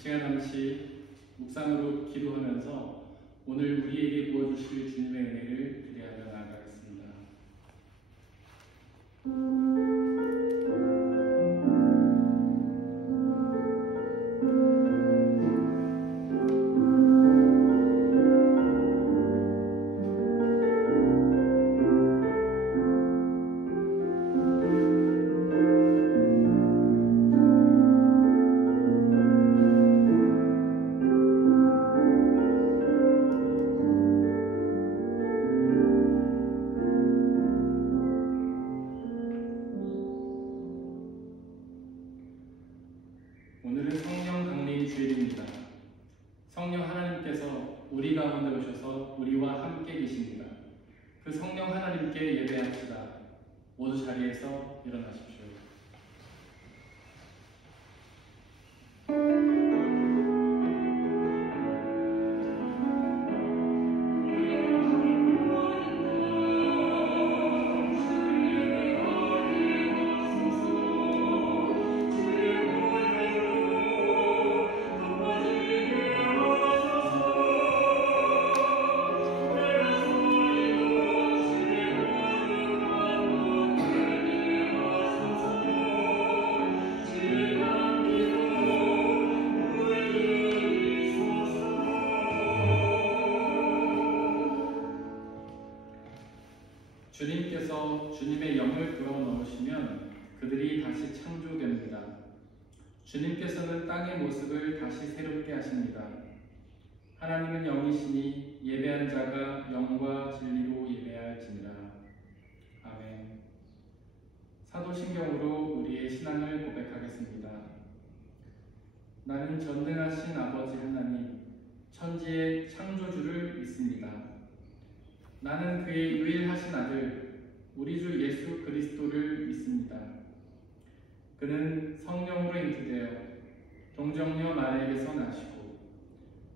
시간 잠시 묵상으로 기도하면서 오늘 우리에게 부어주실 주님의 은혜를 기대하며 나아가겠습니다. 오늘은 성령 강림 주일입니다. 성령 하나님께서 우리 가운데 오셔서 우리와 함께 계십니다. 그 성령 하나님께 예배합시다. 모두 자리에서 일어나십시오. 주님께서 주님의 영을 불어넣으시면 그들이 다시 창조됩니다. 주님께서는 땅의 모습을 다시 새롭게 하십니다. 하나님은 영이시니 예배한 자가 영과 진리로 예배할지니라. 아멘. 사도신경으로 우리의 신앙을 고백하겠습니다. 나는 전능하신 아버지 하나님, 천지의 창조주를 믿습니다. 나는 그의 유일하신 아들, 우리 주 예수 그리스도를 믿습니다. 그는 성령으로 잉태되어 동정녀 마리아에게서 나시고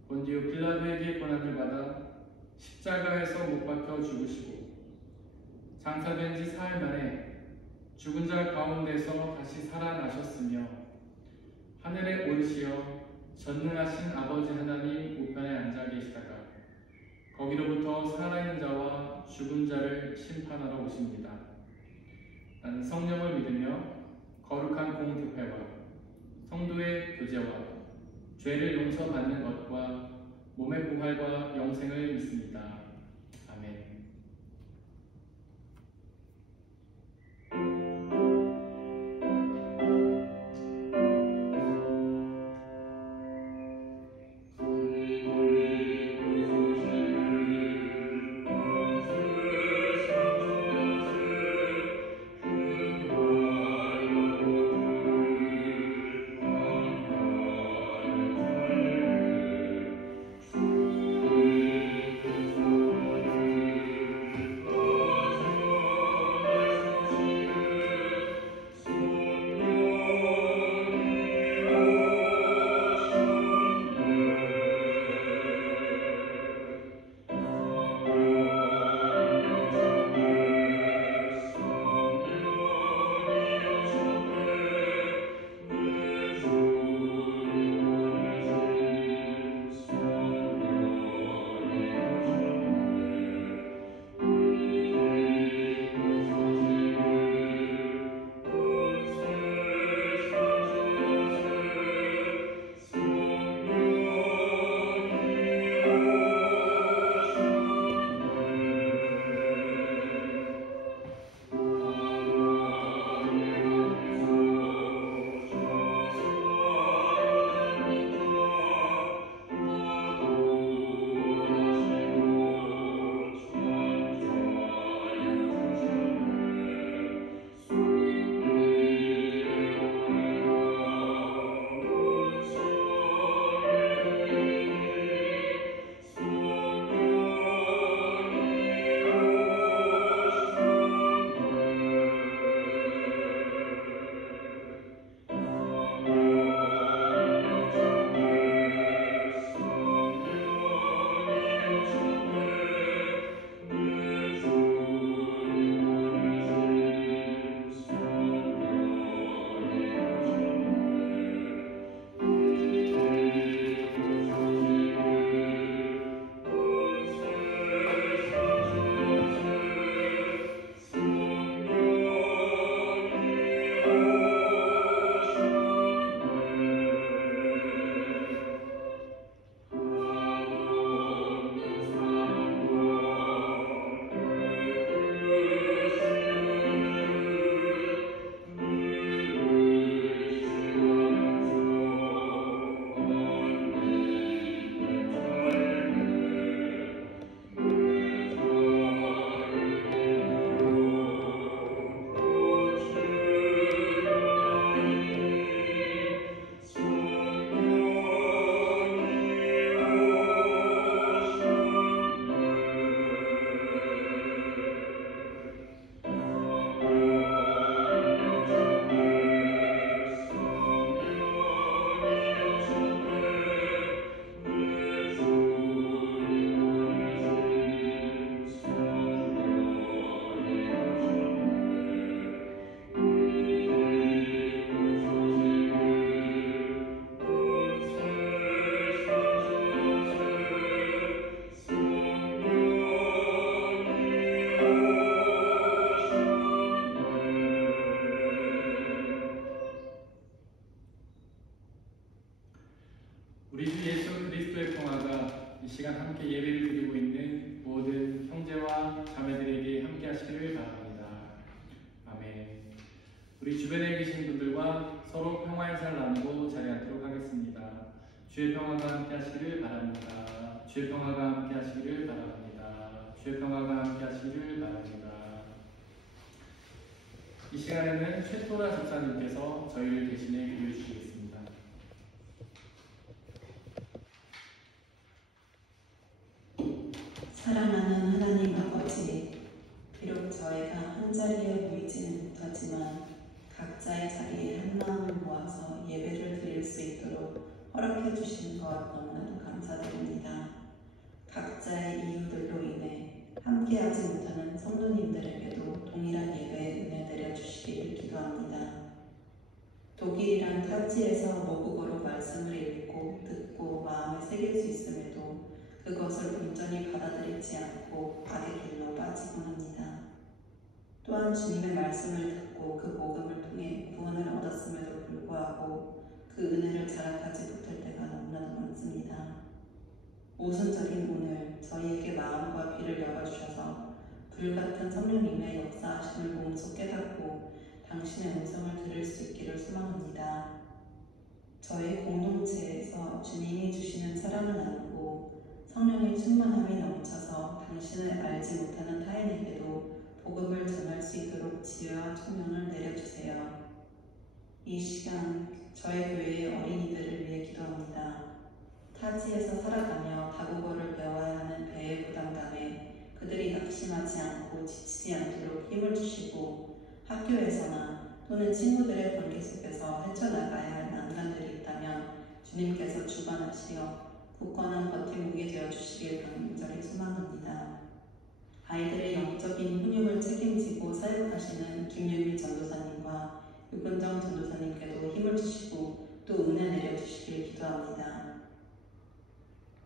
본디오 빌라도에게 고난을 받아 십자가에서 못 박혀 죽으시고 장사된 지 사흘 만에 죽은 자 가운데서 다시 살아나셨으며 하늘에 오르시어 전능하신 아버지 하나님 우편에 앉아 계시다가 거기로부터 살아있는 자와 죽은 자를 심판하러 오십니다. 나는 성령을 믿으며 거룩한 공교회와 성도의 교제와 죄를 용서받는 것과 몸의 부활과 영생을 믿습니다. 아멘. 우리 주 예수 그리스도의 평화가 이 시간 함께 예배를 드리고 있는 모든 형제와 자매들에게 함께 하시기를 바랍니다. 아멘. 우리 주변에 계신 분들과 서로 평화 인사를 나누고 자리에 앉도록 하겠습니다. 주의 평화가 함께 하시기를 바랍니다. 주의 평화가 함께 하시기를 바랍니다. 주의 평화가 함께 하시기를 바랍니다. 이 시간에는 최토라 집사님께서 저희를 대신해 기도해 주시겠습니다. 사랑하는 하나님 아버지, 비록 저희가 한자리에 모이지는 못하지만 각자의 자리에 한 마음을 모아서 예배를 드릴 수 있도록 허락해 주신 것 너무나도 감사드립니다. 각자의 이유들로 인해 함께하지 못하는 성도님들에게도 동일한 예배의 은혜 내려주시기를 기도합니다. 독일이란 타지에서 모국어로 말씀을 읽고 듣고 마음에 새길 수 있음에도 그것을 온전히 받아들이지 않고 악의 길로 빠지곤 합니다. 또한 주님의 말씀을 듣고 그 복음을 통해 구원을 얻었음에도 불구하고 그 은혜를 자랑하지 못할 때가 너무나도 많습니다. 오순절인 오늘 저희에게 마음과 귀를 열어주셔서 불같은 성령님의 역사하심을 몸소 깨닫고 당신의 음성을 들을 수 있기를 소망합니다. 저희 공동체에서 주님이 주시는 사랑을 나누고 성령의 충만함이 넘쳐서 당신을 알지 못하는 타인에게도 복음을 전할 수 있도록 지혜와 총명을 내려주세요. 이 시간 저희 교회의 어린이들을 위해 기도합니다. 타지에서 살아가며 다국어를 배워야 하는 배의 부담감에 그들이 낙심하지 않고 지치지 않도록 힘을 주시고 학교에서나 또는 친구들의 관계 속에서 헤쳐나가야 할 난관들이 있다면 주님께서 주관하시어 굳건한 버팀목이 되어주시길 간절히 소망합니다. 아이들의 영적인 훈육을 책임지고 사역하시는 김윤미 전도사님과 유근정 전도사님께도 힘을 주시고 또 은혜 내려주시길 기도합니다.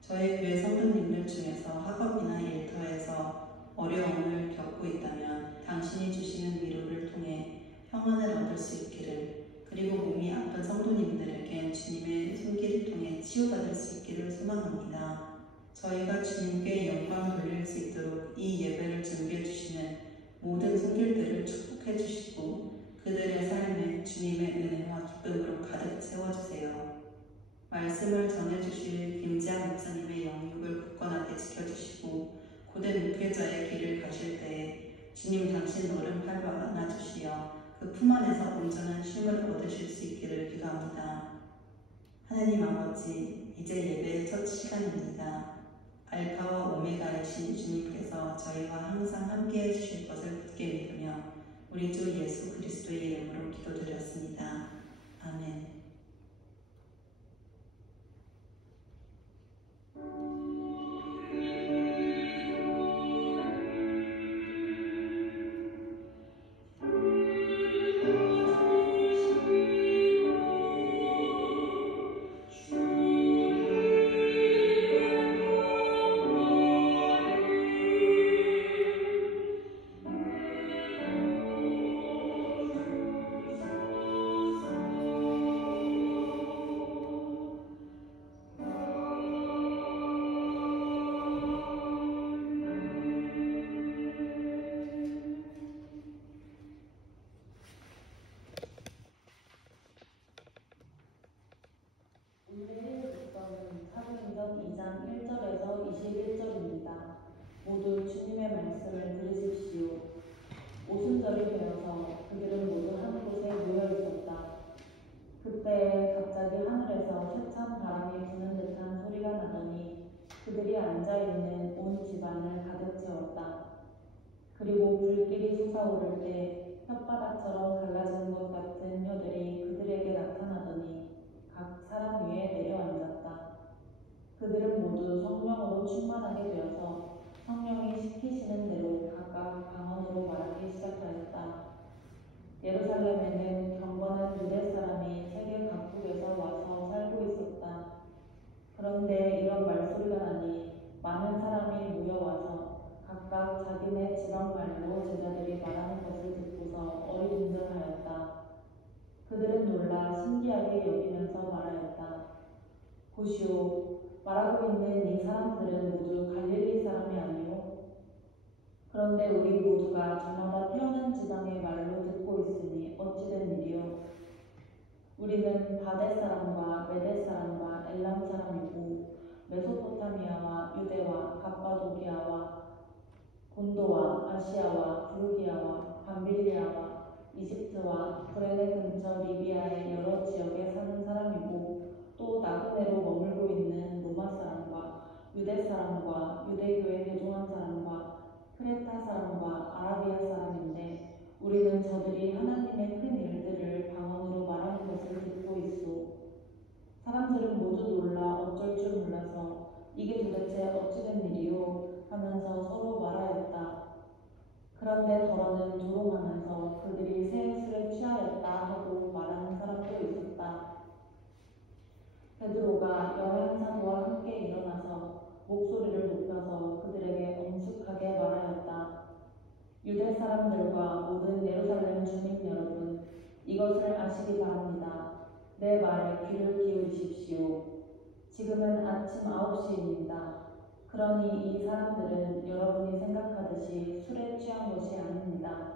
저희 교회 성도님들 중에서 학업이나 일터에서 어려움을 겪고 있다면 당신이 주시는 위로를 통해 평안을 얻을 수 있기를, 그리고 몸이 아픈 성도님들에게 주님의 손길을 통해 치유받을 수 있기를 소망합니다. 저희가 주님께 영광 돌릴 수 있도록 이 예배를 준비해 주시는 모든 손길들을 축복해 주시고 그들의 삶에 주님의 은혜와 기쁨으로 가득 채워주세요. 말씀을 전해주실 김지아 목사님의 영육을 굳건하게 지켜주시고 고된 목회자의 길을 가실 때에 주님 당신 오른팔로 안아주시어 그 품 안에서 온전한 쉼을 얻으실 수 있기를 기도합니다. 하나님 아버지, 이제 예배의 첫 시간입니다. 알파와 오메가이신 주님께서 저희와 항상 함께해 주실 것을 굳게 믿으며 우리 주 예수 그리스도의 이름으로 기도드렸습니다. 아멘. 모두 주님의 말씀을 들으십시오. 오순절이 되어서 그들은 모두 한 곳에 모여 있었다. 그때 갑자기 하늘에서 세찬 바람이 부는 듯한 소리가 나더니 그들이 앉아있는 온 집안을 가득 채웠다. 그리고 불길이 솟아오를 때 혓바닥처럼 갈라지는 것 같은 혀들이 그들에게 나타나더니 각 사람 위에 내려앉았다. 그들은 모두 성령으로 충만하게 되어서 성령이 시키시는 대로 각각 방언으로 말하기 시작하였다. 예루살렘에는 경건한 유대 사람이 세계 각국에서 와서 살고 있었다. 그런데 이런 말소리가 나니 많은 사람이 모여와서 각각 자기네 지방말로 제자들이 말하는 것을 듣고서 어리둥절하였다. 그들은 놀라 신기하게 여기면서 말하였다. 보시오, 말하고 있는 이 사람들은 모두 갈릴리 사람이 아니오? 그런데 우리 모두가 저마다 태어난 지방의 말로 듣고 있으니 어찌된 일이오? 우리는 바데 사람과 메데 사람과 엘람 사람이고 메소포타미아와 유대와 갑바도기아와 본도와 아시아와 부르기아와 밤빌리아와 이집트와 구레네 근처 리비아의 여러 지역에 사는 사람이고 또 나그네로 머물고 있는 로마 사람과 유대 사람과 유대교에 개종한 사람과 크레타 사람과 아라비아 사람인데 우리는 저들이 하나님의 큰 일들을 방언으로 말하는 것을 듣고 있소. 사람들은 모두 놀라 어쩔 줄 몰라서 이게 도대체 어찌된 일이오 하면서 서로 말하였다. 그런데 더러는 조롱하면서 그들이 새 술에 취하였다 하고 말하는 사람도 있었다. 베드로가 열한 사도와 함께 일어나서 목소리를 높여서 그들에게 엄숙하게 말하였다. 유대 사람들과 모든 예루살렘 주민 여러분, 이것을 아시기 바랍니다. 내 말에 귀를 기울이십시오. 지금은 아침 9시입니다. 그러니 이 사람들은 여러분이 생각하듯이 술에 취한 것이 아닙니다.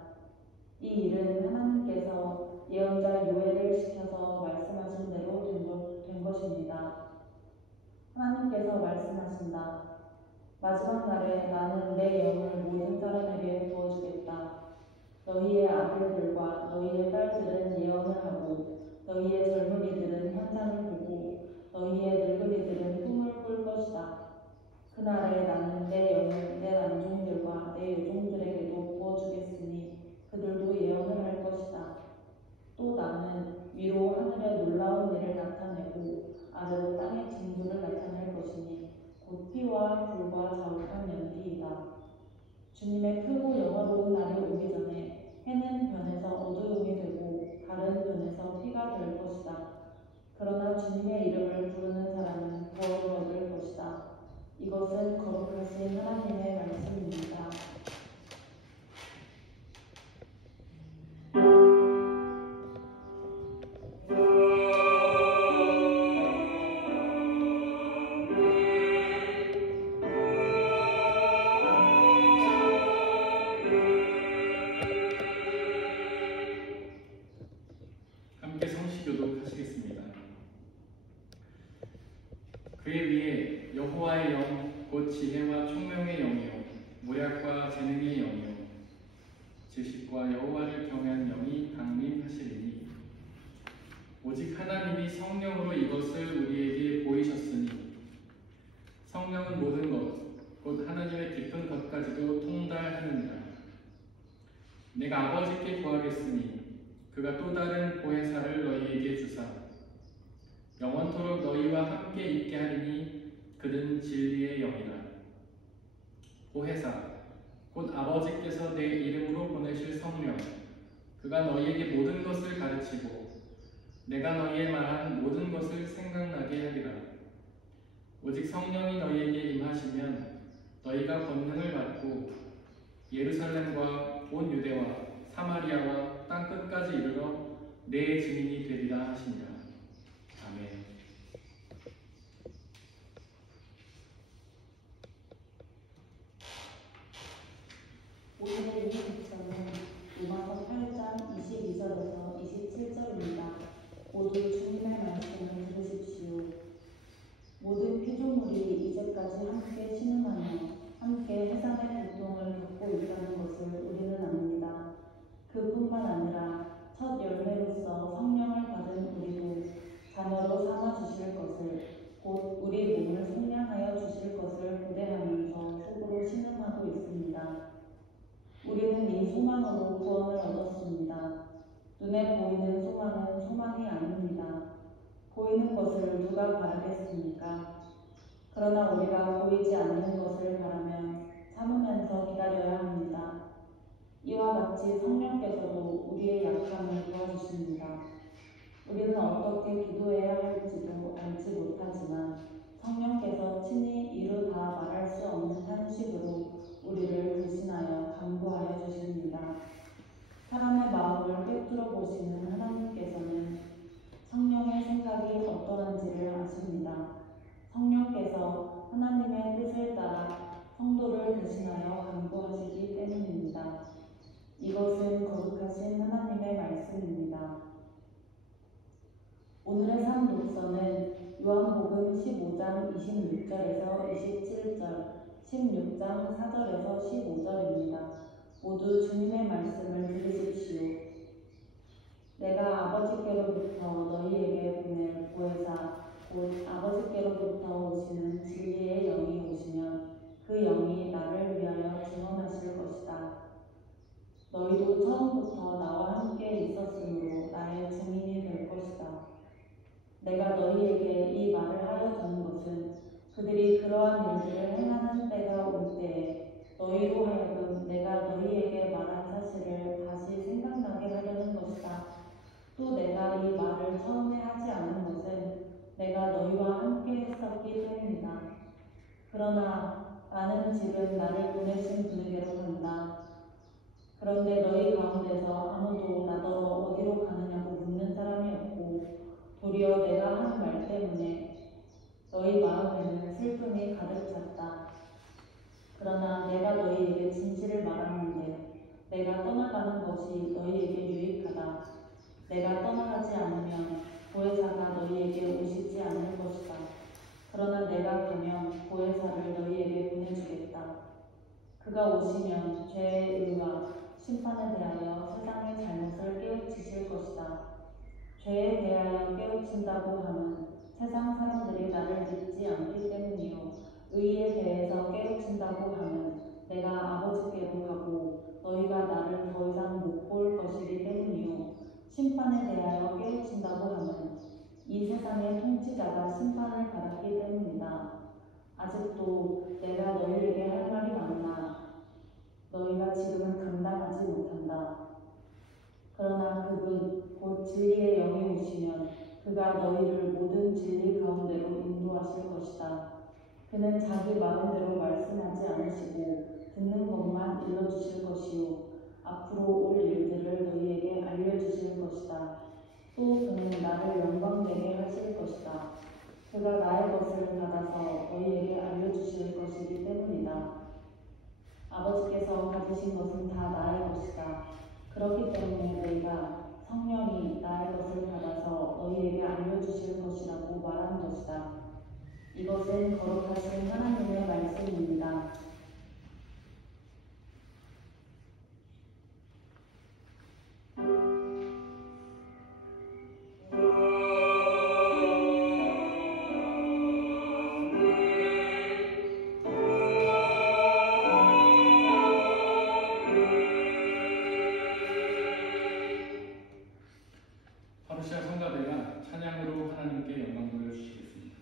이 일은 하나님께서 예언자 요엘을 시켜서 말씀하신 대로 된 것입니다. 하나님께서 말씀하신다. 마지막 날에 나는 내 영을 모든 사람에게 부어주겠다. 너희의 아들들과 너희의 딸들은 예언을 하고 너희의 젊은이들은 환상을 보고 너희의 늙은이들은 꿈을 꿀 것이다. 그날에 나는 내 영을 내 난종들과 내 요종들에게도 부어주겠으니 그들도 예언을 할 것이다. 또 나는 위로 하늘에 놀라운 일을 나타내고 아래로 땅의 징조를 나타낼 것이니 곧 피와 불과 자욱한 연기이다. 주님의 크고 영화로운 날이 오기 전에 해는 변해서 어두움이 되고 달은 변해서 피가 될 것이다. 그러나 주님의 이름을 부르는 사람은 구원을 얻을 것이다. 이것은 거룩하신 하나님의 말씀입니다. 함께 성시교독 하시겠습니다. 그에 비해 여호와의 영 곧 지혜와 총명의 영이요 모략과 재능의 영이요 지식과 여호와를 경외하는 영이 강림하시리니 오직 하나님이 성령으로 이것을 우리에게 보이셨으니 성령은 모든 것 곧 하나님의 깊은 것까지도 통달하느니라. 내가 아버지께 구하겠으니 그가 또 다른 보혜사를 너희에게 주사 영원토록 너희와 함께 있게 하리니 그는 진리의 영이라. 보혜사 곧 아버지께서 내 이름으로 보내실 성령 그가 너희에게 모든 것을 가르치고 내가 너희에 말한 모든 것을 생각나게 하리라. 오직 성령이 너희에게 임하시면 너희가 권능을 받고 예루살렘과 온 유대와 사마리아와 땅 끝까지 이르러 내 증인이 되리라 하시니라. 아멘. 오늘의 이 득점은 로마서 8장 22절에서 27절입니다. 모두 주님의 말씀을 들으십시오. 모든 피조물이 이제까지 함께 신음하며 함께 해산의 고통을 겪고 있다는 것을 우리는 압니다. 그뿐만 아니라 첫 열매로서 성령을 받은 우리도 자녀로 삼아 주실 것을 곧 우리 몸을 속량하여 주실 것을 고대하면서 속으로 신음하고 있습니다. 우리는 이 소망으로 구원을 얻었습니다. 눈에 보이는 소망은 소망이 아닙니다. 보이는 것을 누가 바라겠습니까? 그러나 우리가 보이지 않는 것을 바라면 참으면서 기다려야 합니다. 이와 같이 성령께서도 우리의 약함을 도와주십니다. 우리는 어떻게 기도해야 할지도 알지 못하지만 성령께서 친히 이루 다 말할 수 없는 탄식으로 우리를 대신하여 간구하여 주십니다. 사람의 마음을 꿰뚫어 보시는 하나님께서는 성령의 생각이 어떠한지를 아십니다. 거룩하신 하나님의 말씀입니다. 오늘의 산독서는 요한복음 15장 26절에서 27절, 16장 4절에서 15절입니다. 모두 주님의 말씀을 들으십시오. 내가 아버지께로부터 너희에게 보낼 보혜사 곧 아버지께로부터 오시는 진리의 영이 오시면 그 영이 나를 위하여 증언하실 것이다. 너희도 처음부터 나와 함께 있었으므로 나의 증인이 될 것이다. 내가 너희에게 이 말을 하여 주는 것은 그들이 그러한 일들을 행하는 때가 올 때에 너희로 하여금 내가 너희에게 말한 사실을 다시 생각나게 하려는 것이다. 또 내가 이 말을 처음에 하지 않은 것은 내가 너희와 함께 했었기 때문이다. 그러나 나는 지금 나를 보내신 분에게로 간다. 그런데 너희 가운데서 아무도 나더러 어디로 가느냐고 묻는 사람이 없고 도리어 내가 한 말 때문에 너희 마음에는 슬픔이 가득 찼다. 그러나 내가 너희에게 진실을 말하는데 내가 떠나가는 것이 너희에게 유익하다. 내가 떠나가지 않으면 보혜사가 너희에게 오시지 않을 것이다. 그러나 내가 가면 보혜사를 너희에게 보내주겠다. 그가 오시면 죄의 의와 심판에 대하여 세상의 잘못을 깨우치실 것이다. 죄에 대하여 깨우친다고 함은 세상 사람들이 나를 믿지 않기 때문이요. 의에 대해서 깨우친다고 함은 내가 아버지께로 가고 너희가 나를 더 이상 못 볼 것이기 때문이요. 심판에 대하여 깨우친다고 함은 이 세상의 통치자가 심판을 받았기 때문이다. 아직도 내가 너희에게 할 말이 많으나 너희가 지금은 감당하지 못한다. 그러나 그분 곧 진리의 영이 오시면 그가 너희를 모든 진리 가운데로 인도하실 것이다. 그는 자기 마음대로 말씀하지 않으시고 듣는 것만 일러주실 것이요 앞으로 올 일들을 너희에게 알려주실 것이다. 또 그는 나를 영광되게 하실 것이다. 그가 나의 것을 받아서 너희에게 알려주실 것이기 때문이다. 아버지께서 가지신 것은 다 나의 것이다. 그렇기 때문에 너희가 성령이 나의 것을 받아서 너희에게 알려주실 것이라고 말한 것이다. 이것은 거룩하신 하나님의 말씀입니다. 파루시아 성가대가 찬양으로 하나님께 영광 돌려주시겠습니다.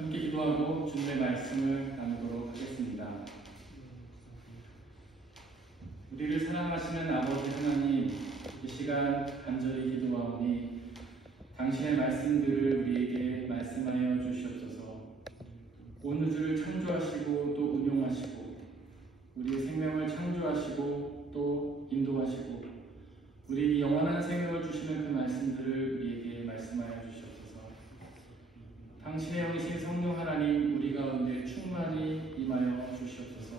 함께 기도하고 주님의 말씀을 나누도록 하겠습니다. 우리를 사랑하시는 아버지 하나님, 이 시간 간절히 기도하오니 당신의 말씀들을 우리에게 말씀하여 주시옵소서. 온 우주를 창조하시고 또 운용하시고 우리의 생명을 창조하시고 또 인도하시고 우리 영원한 생명을 주시는 그 말씀들을 우리에게 말씀하여 주시옵소서. 당신의 영이신 성령 하나님, 우리 가운데 충만히 임하여 주시옵소서.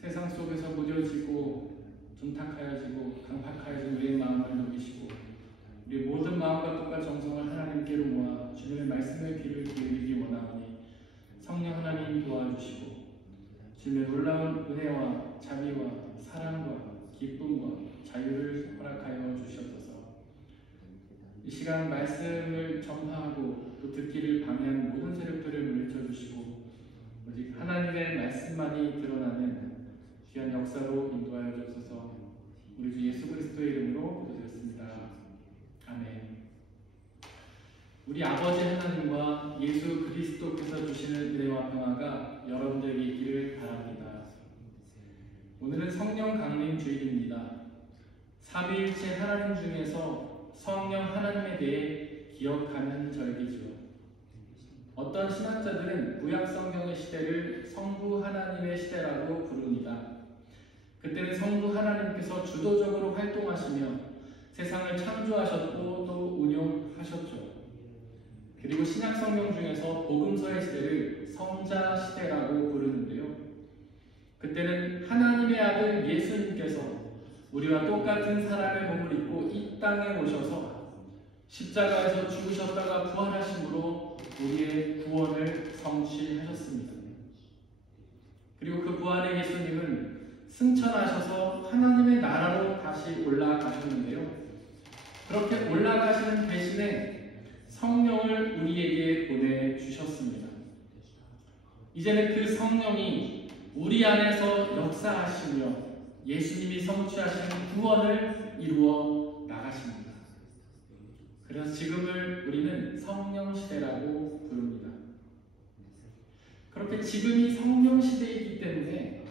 세상 속에서 무뎌지고 존탁하여지고 강팍하여진 우리의 마음을 녹이시고 우리 모든 마음과 뜻과 정성을 하나님께로 모아 주님의 말씀의 귀를 기울이기 원하오니 성령 하나님 도와주시고 주님의 놀라운 은혜와 자비와 사랑과 기쁨과 자유를 허락하여 주시옵소서. 이 시간 말씀을 전파하고 또 듣기를 방해하는 모든 세력들을 물리쳐 주시고 오직 하나님의 말씀만이 드러나는 귀한 역사로 인도하여 주옵소서. 우리 주 예수 그리스도의 이름으로 기도드렸습니다. 아멘. 우리 아버지 하나님과 예수 그리스도께서 주시는 은혜와 평화가 여러분들에게 있기를 바랍니다. 오늘은 성령 강림 주일입니다. 삼위일체 하나님 중에서 성령 하나님에 대해 기억하는 절기죠. 어떤 신학자들은 구약 성경의 시대를 성부 하나님의 시대라고 부릅니다. 그때는 성부 하나님께서 주도적으로 활동하시며 세상을 창조하셨고 또 운용하셨죠. 그리고 신약 성경 중에서 복음서의 시대를 성자 시대라고 부르는데요. 그때는 하나님의 아들 예수님께서 우리와 똑같은 사람의 몸을 입고 이 땅에 오셔서 십자가에서 죽으셨다가 부활하심으로 우리의 구원을 성취하셨습니다. 그리고 그 부활의 예수님은 승천하셔서 하나님의 나라로 다시 올라가셨는데요. 그렇게 올라가시는 대신에 성령을 우리에게 보내주셨습니다. 이제는 그 성령이 우리 안에서 역사하시며 예수님이 성취하신 구원을 이루어 나가십니다. 그래서 지금을 우리는 성령 시대라고 부릅니다. 그렇게 지금이 성령 시대이기 때문에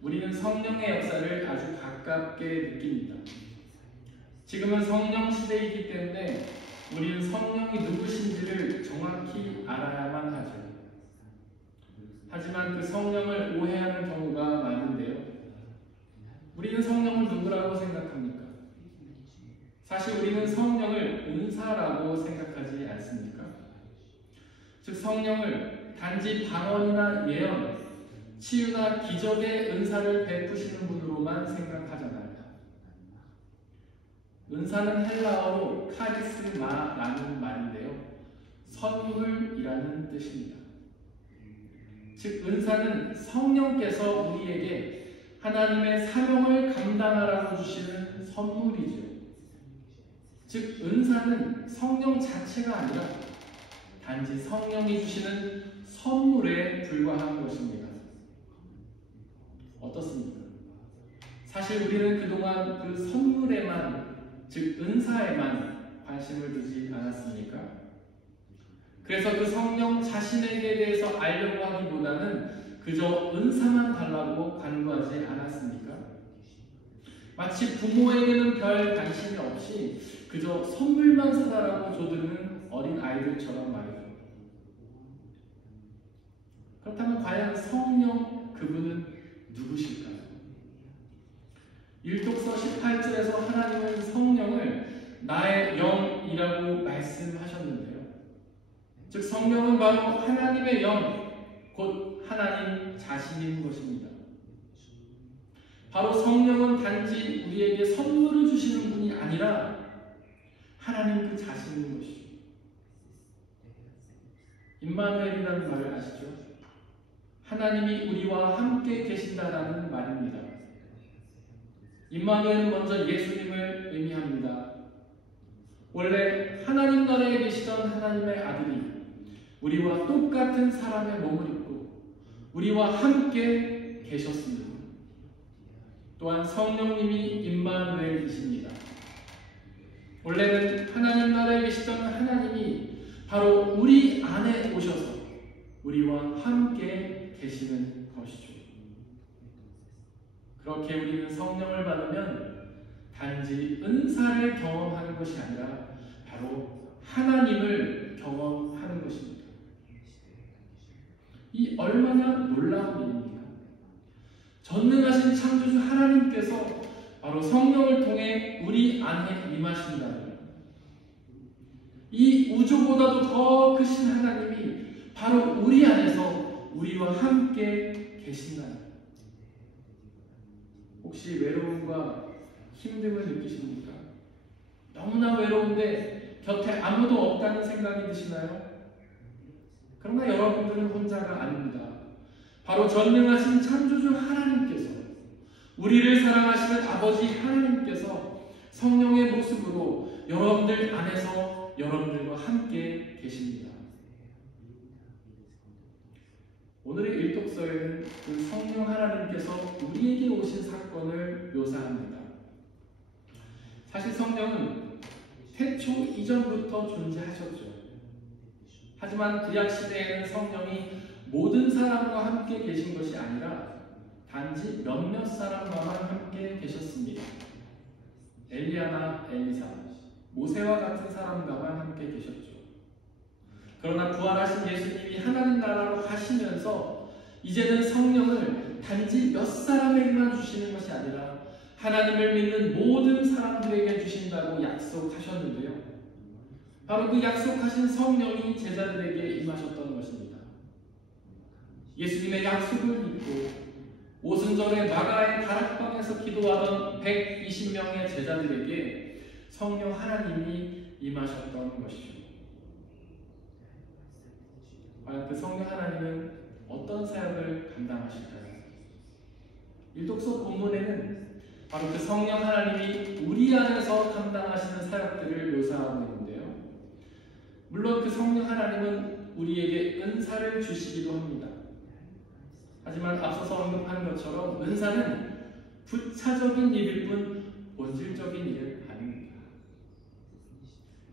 우리는 성령의 역사를 아주 가깝게 느낍니다. 지금은 성령 시대이기 때문에 우리는 성령이 누구신지를 정확히 알아야만 하죠. 하지만 그 성령을 오해하는 경우가 많은데요. 우리는 성령을 누구라고 생각합니까? 사실 우리는 성령을 은사라고 생각하지 않습니까? 즉 성령을 단지 방언이나 예언, 치유나 기적의 은사를 베푸시는 분으로만 생각하잖아요. 은사는 헬라어로 카리스마라는 말인데요. 선물이라는 뜻입니다. 즉 은사는 성령께서 우리에게 하나님의 사명을 감당하라고 주시는 선물이죠. 즉 은사는 성령 자체가 아니라 단지 성령이 주시는 선물에 불과한 것입니다. 어떻습니까? 사실 우리는 그동안 그 선물에만, 즉 은사에만 관심을 두지 않았습니까? 그래서 그 성령 자신에게 대해서 알려고 하기보다는 그저 은사만 달라고 간구하지 않았습니까? 마치 부모에게는 별 관심이 없이 그저 선물만 사달라고 조드는 어린 아이들처럼 말이죠. 그렇다면 과연 성령 그분은 누구실까요? 율독서 18절에서 하나님은 성령을 나의 영이라고 말씀하셨는데요. 즉 성령은 바로 하나님의 영, 곧 하나님 자신인 것입니다. 바로 성령은 단지 우리에게 선물을 주시는 분이 아니라 하나님 그 자신인 것이죠. 임마누엘이라는 말을 아시죠? 하나님이 우리와 함께 계신다라는 말입니다. 임마누엘은 먼저 예수님을 의미합니다. 원래 하나님 나라에 계시던 하나님의 아들이 우리와 똑같은 사람의 몸을 입고 우리와 함께 계셨습니다. 또한 성령님이 임마누엘이십니다. 원래는 하나님 나라에 계시던 하나님이 바로 우리 안에 오셔서 우리와 함께 계시는 것이죠. 그렇게 우리는 성령을 받으면 단지 은사를 경험하는 것이 아니라 바로 하나님을 경험하는 것입니다. 이 얼마나 놀라운 일입니까? 전능하신 창조주 하나님께서 바로 성령을 통해 우리 안에 임하신다는, 이 우주보다도 더 크신 하나님이 바로 우리 안에서 우리와 함께 계신다는, 혹시 외로움과 힘듦을 느끼십니까? 너무나 외로운데 곁에 아무도 없다는 생각이 드시나요? 그러나 여러분들은 혼자가 아닙니다. 바로 전능하신 창조주 하나님께서, 우리를 사랑하시는 아버지 하나님께서 성령의 모습으로 여러분들 안에서 여러분들과 함께 계십니다. 오늘의 일독서에는 그 성령 하나님께서 우리에게 오신 사건을 묘사합니다. 사실 성령은 태초 이전부터 존재하셨죠. 하지만 구약 시대에는 성령이 모든 사람과 함께 계신 것이 아니라 단지 몇몇 사람과만 함께 계셨습니다. 엘리야나 엘리사, 모세와 같은 사람과만 함께 계셨죠. 그러나 부활하신 예수님이 하나님 나라로 가시면서 이제는 성령을 단지 몇 사람에게만 주시는 것이 아니라 하나님을 믿는 모든 사람들에게 주신다고 약속하셨는데요. 바로 그 약속하신 성령이 제자들에게 임하셨던 것입니다. 예수님의 약속을 믿고 오순절에 마가의 다락방에서 기도하던 120명의 제자들에게 성령 하나님이 임하셨던 것이죠. 과연 그 성령 하나님은 어떤 사역을 감당하실까요? 일독서 본문에는 바로 그 성령 하나님이 우리 안에서 감당하시는 사역들을 묘사하고 있는데요. 물론 그 성령 하나님은 우리에게 은사를 주시기도 합니다. 하지만 앞서서 언급한 것처럼 은사는 부차적인 일일 뿐 본질적인 일은 아닙니다.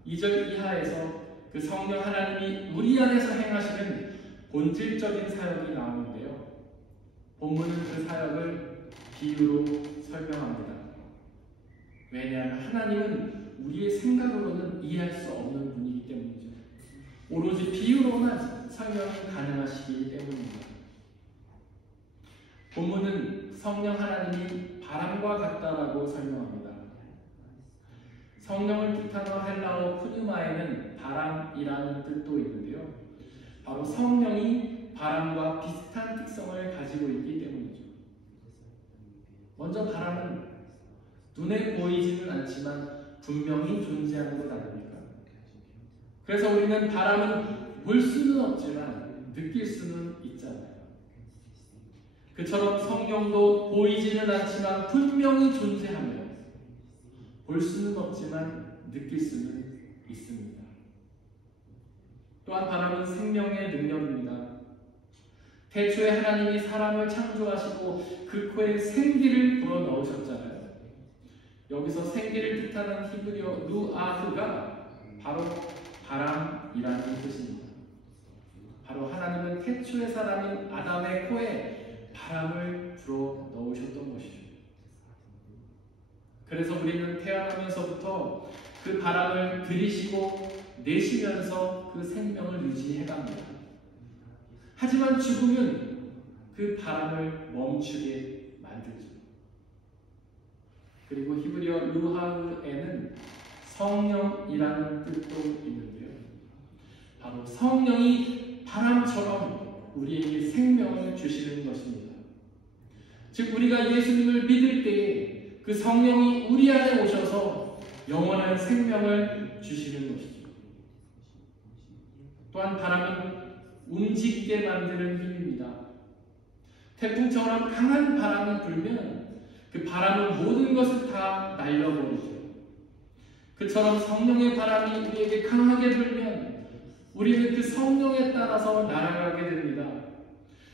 2절 이하에서 그 성령 하나님이 우리 안에서 행하시는 본질적인 사역이 나오는데요. 본문은 그 사역을 비유로 설명합니다. 왜냐하면 하나님은 우리의 생각으로는 이해할 수 없는 분이기 때문이죠. 오로지 비유로만 설명이 가능하시기 때문입니다. 본문은 성령 하나님이 바람과 같다라고 설명합니다. 성령을 뜻하는 헬라어 푸뉴마에는 바람이라는 뜻도 있는데요. 바로 성령이 바람과 비슷한 특성을 가지고 있기 때문이죠. 먼저 바람은 눈에 보이지는 않지만 분명히 존재하는 것 아닙니까? 그래서 우리는 바람은 볼 수는 없지만 느낄 수는 있잖아요. 그처럼 성령도 보이지는 않지만 분명히 존재하며 볼 수는 없지만 느낄 수는 있습니다. 또한 바람은 생명의 능력입니다. 태초에 하나님이 사람을 창조하시고 그 코에 생기를 불어넣으셨잖아요. 여기서 생기를 뜻하는 히브리어 루아흐가 바로 바람이라는 뜻입니다. 바로 하나님은 태초의 사람인 아담의 코에 바람을 불어넣으셨던 것이죠. 그래서 우리는 태어나면서부터 그 바람을 들이쉬고 내쉬면서 그 생명을 유지해갑니다. 하지만 죽으면 그 바람을 멈추게 만들죠. 그리고 히브리어 루하흐에는 성령이라는 뜻도 있는데요. 바로 성령이 바람처럼 우리에게 생명을 주시는 것입니다. 즉 우리가 예수님을 믿을 때에 그 성령이 우리 안에 오셔서 영원한 생명을 주시는 것이죠. 또한 바람은 움직이게 만드는 힘입니다. 태풍처럼 강한 바람이 불면 그 바람은 모든 것을 다 날려버리죠. 그처럼 성령의 바람이 우리에게 강하게 불면 우리는 그 성령에 따라서 날아가게 됩니다.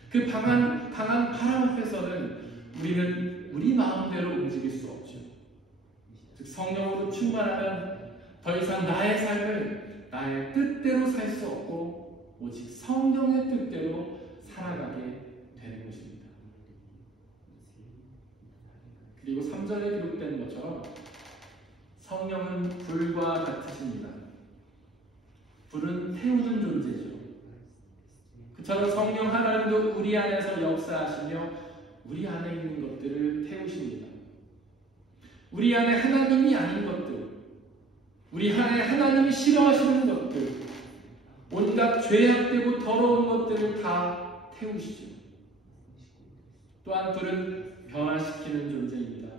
그 강한 바람 앞에서는 우리는 우리 마음대로 움직일 수 없죠. 즉 성령으로 충만하면 더 이상 나의 삶을 나의 뜻대로 살 수 없고 오직 성령의 성령의 뜻대로 살아가게 되는 것입니다. 그리고 3절에 기록된 것처럼 성령은 불과 같으십니다. 불은 태우는 존재죠. 그처럼 성령 하나님도 우리 안에서 역사하시며 우리 안에 있는 것들을 태우십니다. 우리 안에 하나님이 아닌 것들, 우리 안에 하나님이 싫어하시는 것들, 온갖 죄악되고 더러운 것들을 다 태우시죠. 또한 불은 변화시키는 존재입니다.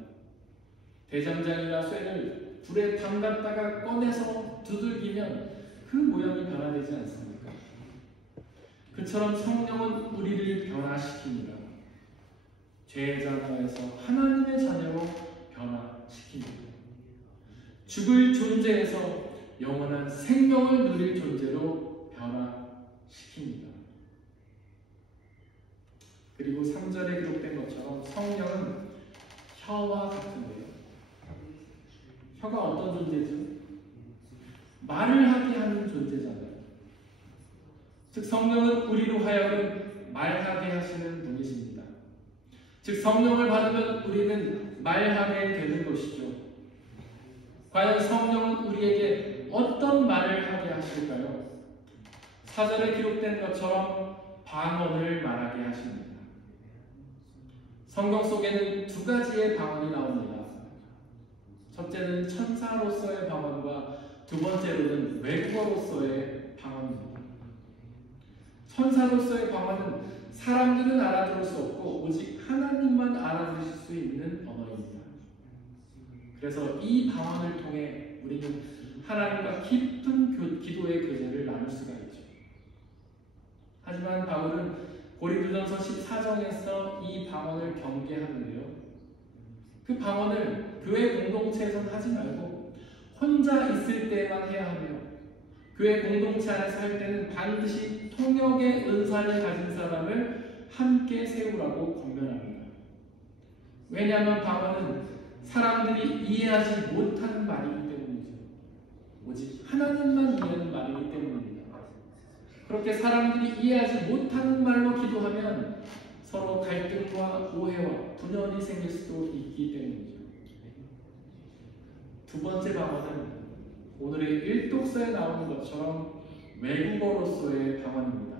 대장장이나 쇠를 불에 담갔다가 꺼내서 두들기면 그 모양이 변화되지 않습니까? 그처럼 성령은 우리를 변화시킵니다. 죄의 자녀에서 하나님의 자녀로 변화시킵니다. 죽을 존재에서 영원한 생명을 누릴 존재로 변화시킵니다. 그리고 3절에 기록된 것처럼 성령은 혀와 같은데요. 혀가 어떤 존재죠? 말을 하게 하는 존재잖아요. 즉 성령은 우리로 하여금 말하게 하시는 분이십니다. 즉 성령을 받으면 우리는 말하게 되는 것이죠. 과연 성령은 우리에게 어떤 말을 하게 하실까요? 4절에 기록된 것처럼 방언을 말하게 하십니다. 성경 속에는 두 가지의 방언이 나옵니다. 첫째는 천사로서의 방언과 두 번째로는 외국어로서의 방언입니다. 천사로서의 방언은 사람들은 알아들을 수 없고 오직 하나님만 알아들으실 수 있는 언어입니다. 그래서 이 방언을 통해 우리는 하나님과 깊은 기도의 교제를 나눌 수가 있죠. 하지만 바울은 고린도전서 14장에서 이 방언을 경계하는데요. 그 방언을 교회 공동체에서 하지 말고 혼자 있을 때만 해야 하며 교회 공동체 안에서 할 때는 반드시 통역의 은사를 가진 사람을 함께 세우라고 권면합니다. 왜냐하면 방언은 사람들이 이해하지 못하는 말이기 때문이죠. 오직 하나님만 이해하는 말이기 때문입니다. 그렇게 사람들이 이해하지 못하는 말로 기도하면 서로 갈등과 오해와 분열이 생길 수도 있기 때문이죠. 두 번째 방언은 오늘의 일독서에 나오는 것처럼 외국어로서의 방언입니다.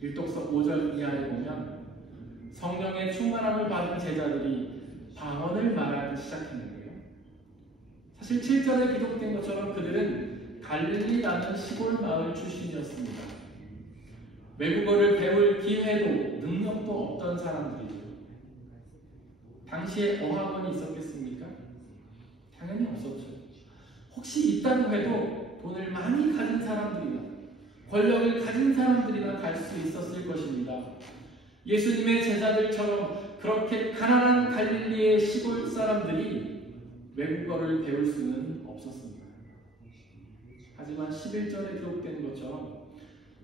일독서 5절 이하에 보면 성령의 충만함을 받은 제자들이 방언을 말하기 시작했는데요. 사실 7절에 기록된 것처럼 그들은 갈릴리라는 시골 마을 출신이었습니다. 외국어를 배울 기회도 능력도 없던 사람들이죠. 당시에 어학원이 있었겠습니까? 당연히 없었죠. 혹시 있다고 해도 돈을 많이 가진 사람들이나 권력을 가진 사람들이나 갈 수 있었을 것입니다. 예수님의 제자들처럼 그렇게 가난한 갈릴리의 시골 사람들이 외국어를 배울 수는 없었습니다. 하지만 11절에 기록된 것처럼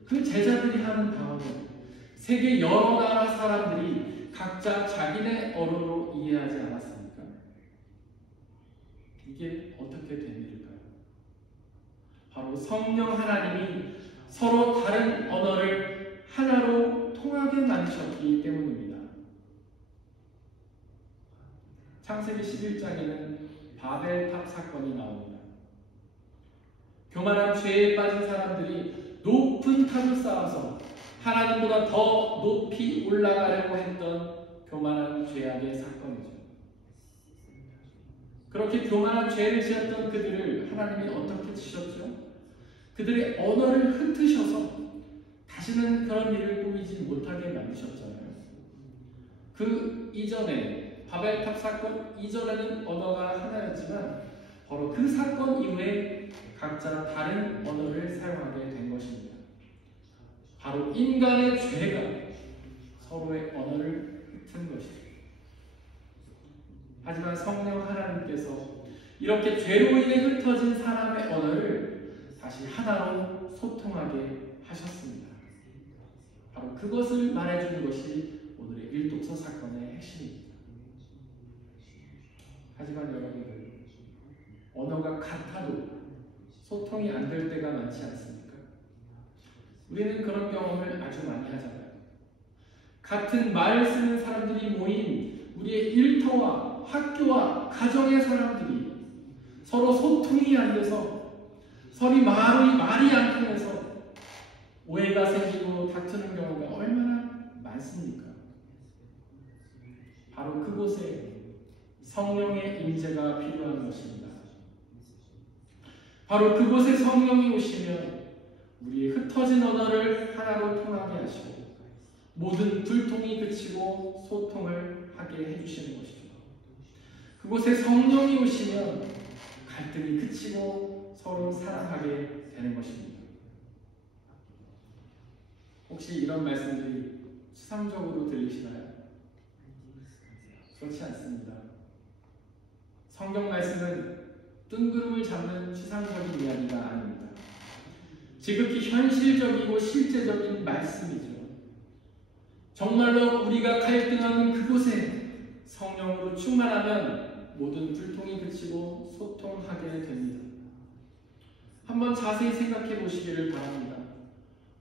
그 제자들이 하는 방언은 세계 여러 나라 사람들이 각자 자기네 언어로 이해하지 않았습니까? 이게 어떻게 된 일일까요? 바로 성령 하나님이 서로 다른 언어를 하나로 통하게 만드셨기 때문입니다. 창세기 11장에는 바벨탑 사건이 나옵니다. 교만한 죄에 빠진 사람들이 높은 탑을 쌓아서 하나님보다 더 높이 올라가려고 했던 교만한 죄악의 사건이죠. 그렇게 교만한 죄를 지었던 그들을 하나님이 어떻게 치셨죠? 그들의 언어를 흩으셔서 다시는 그런 일을 꾸미지 못하게 만드셨잖아요. 그 이전에 바벨탑 사건 이전에는 언어가 하나였지만 바로 그 사건 이후에 각자 다른 언어를 사용하게 된 것입니다. 바로 인간의 죄가 서로의 언어를 흩은 것이죠. 하지만 성령 하나님께서 이렇게 죄로 인해 흩어진 사람의 언어를 다시 하나로 소통하게 하셨습니다. 바로 그것을 말해주는 것이 오늘의 일독서 사건의 핵심입니다. 하지만 여러분들, 언어가 같아도 소통이 안 될 때가 많지 않습니까? 우리는 그런 경험을 아주 많이 하잖아요. 같은 말을 쓰는 사람들이 모인 우리의 일터와 학교와 가정의 사람들이 서로 소통이 안 돼서 서로 말이 안 통해서 오해가 생기고 다투는 경우가 얼마나 많습니까? 바로 그곳에 성령의 임재가 필요한 것입니다. 바로 그곳에 성령이 오시면 우리의 흩어진 언어를 하나로 통하게 하시고 모든 불통이 그치고 소통을 하게 해주시는 것이죠. 그곳에 성령이 오시면 갈등이 그치고 서로 사랑하게 되는 것입니다. 혹시 이런 말씀들이 수상적으로 들리시나요? 그렇지 않습니다. 성경 말씀은 뜬구름을 잡는 추상적인 이야기가 아닙니다. 지극히 현실적이고 실제적인 말씀이죠. 정말로 우리가 갈등하는 그곳에 성령으로 충만하면 모든 불통이 그치고 소통하게 됩니다. 한번 자세히 생각해 보시기를 바랍니다.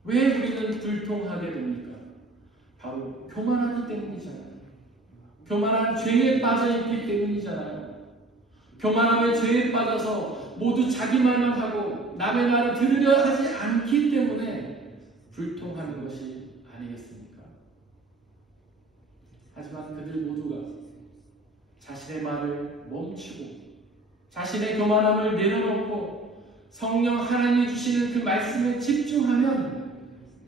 왜 우리는 불통하게 됩니까? 바로 교만하기 때문이잖아요. 교만한 죄에 빠져 있기 때문이잖아요. 교만함의 죄에 빠져서 모두 자기 말만 하고 남의 말을 들으려 하지 않기 때문에 불통하는 것이 아니겠습니까? 하지만 그들 모두가 자신의 말을 멈추고 자신의 교만함을 내려놓고 성령 하나님이 주시는 그 말씀에 집중하면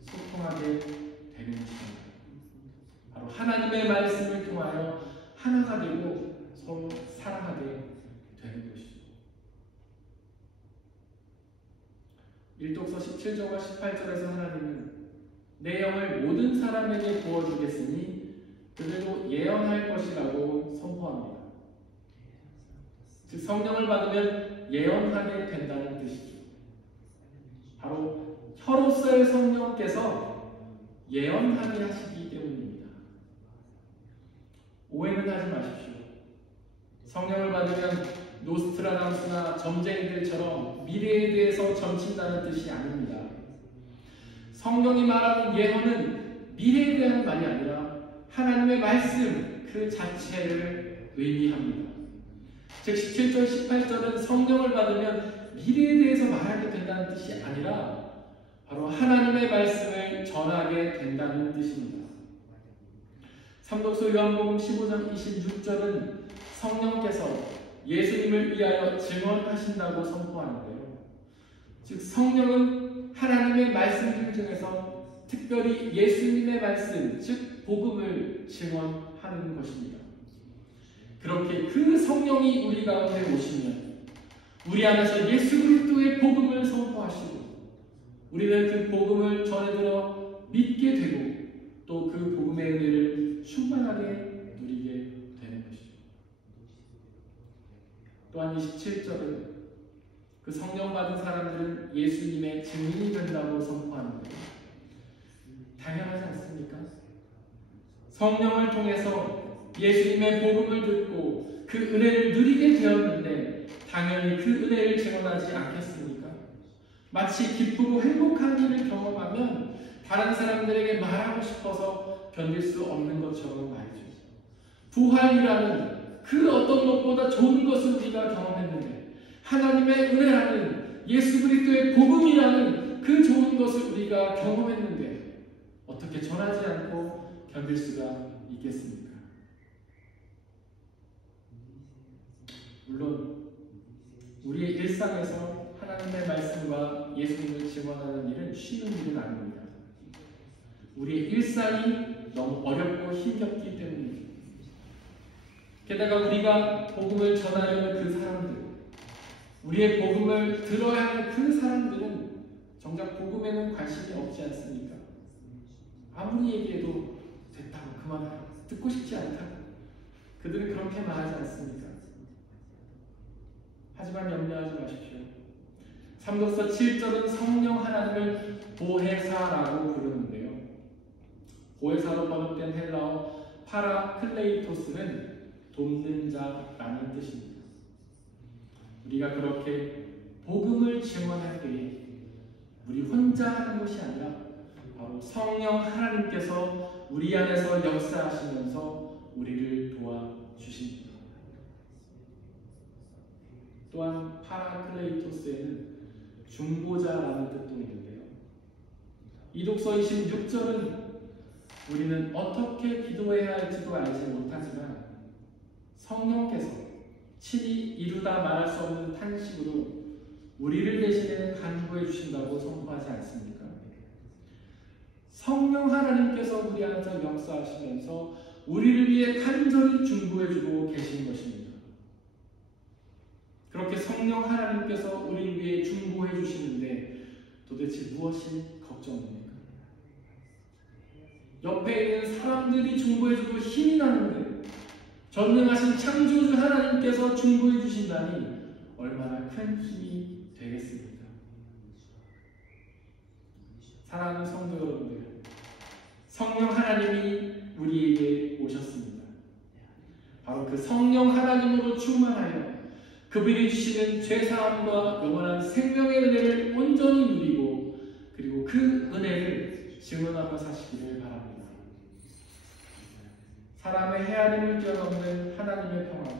소통하게 되는 것입니다. 바로 하나님의 말씀을 통하여 하나가 되고 서로 사랑하게 되는 것이죠. 1독서 17절과 18절에서 하나님은 내 영을 모든 사람에게 부어주겠으니 그들도 예언할 것이라고 선포합니다. 즉 성령을 받으면 예언하게 된다는 뜻이죠. 바로 혀로서의 성령께서 예언하게 하시기 때문입니다. 오해는 하지 마십시오. 성령을 받으면 노스트라다무스나 점쟁이들처럼 미래에 대해서 점친다는 뜻이 아닙니다. 성령이 말하는 예언은 미래에 대한 말이 아니라 하나님의 말씀 그 자체를 의미합니다. 즉 17절, 18절은 성령을 받으면 미래에 대해서 말하게 된다는 뜻이 아니라 바로 하나님의 말씀을 전하게 된다는 뜻입니다. 삼독서 요한복음 15장 26절은 성령께서 예수님을 위하여 증언하신다고 선포하는데요. 즉 성령은 하나님의 말씀들 중에서 특별히 예수님의 말씀, 즉 복음을 증언하는 것입니다. 그렇게 그 성령이 우리 가운데 오시면 우리 안에서 예수 그리스도의 복음을 선포하시고 우리는 그 복음을 전해들어 믿게 되고 또 그 복음의 은혜를 충만하게 누리게 되는 것이죠. 또한 27절은 그 성령 받은 사람들은 예수님의 증인이 된다고 선포하는데 당연하지 않습니까? 성령을 통해서 예수님의 복음을 듣고 그 은혜를 누리게 되었는데 당연히 그 은혜를 증언하지 않겠습니까? 마치 기쁘고 행복한 일을 경험하면 다른 사람들에게 말하고 싶어서 견딜 수 없는 것처럼 말이죠. 부활이라는 그 어떤 것보다 좋은 것을 우리가 경험했는데 하나님의 은혜라는 예수 그리스도의 복음이라는 그 좋은 것을 우리가 경험했는데 어떻게 전하지 않고 견딜 수가 있겠습니까? 물론 우리의 일상에서 하나님의 말씀과 예수님을 증언하는 일은 쉬운 일은 아닙니다. 우리의 일상이 너무 어렵고 힘겹기 때문이죠. 게다가 우리가 복음을 전하려는 그 사람들, 우리의 복음을 들어야 하는 그 사람들은 정작 복음에는 관심이 없지 않습니까? 아무리 얘기해도 됐다고 그만하라, 듣고 싶지 않다고 그들은 그렇게 말하지 않습니까? 하지만 염려하지 마십시오. 삼독서 7절은 성령 하나님을 보혜사라고 부르는데요. 보혜사로 번역된 헬라어 파라클레이토스는 돕는 자라는 뜻입니다. 우리가 그렇게 복음을 증언할 때에 우리 혼자 하는 것이 아니라 바로 성령 하나님께서 우리 안에서 역사하시면서 우리를 도와주십니다. 또한 파라클레이토스에는 중보자라는 뜻도 있는데요. 이 독서 26절은 우리는 어떻게 기도해야 할지도 알지 못하지만 성령께서 친히 이루다 말할 수 없는 탄식으로 우리를 대신해 간구해 주신다고 선포하지 않습니까? 성령 하나님께서 우리 안에서 역사하시면서 우리를 위해 간절히 중보해 주고 계신 것입니다. 그렇게 성령 하나님께서 우리를 위해 중보해 주시는데 도대체 무엇이 걱정입니까? 옆에 있는 사람들이 중보해 주고 힘이 나는데 전능하신 창조주 하나님께서 중보해 주신다니 얼마나 큰 힘이 되겠습니까? 사랑하는 성도 여러분들, 성령 하나님이 우리에게 오셨습니다. 바로 그 성령 하나님으로 충만하여 그분이 주시는 죄사함과 영원한 생명의 은혜를 온전히 누리고 그리고 그 은혜를 증언하며 사시기를 바랍니다. 사람의 헤아림을 뛰어넘는 하나님의 평화가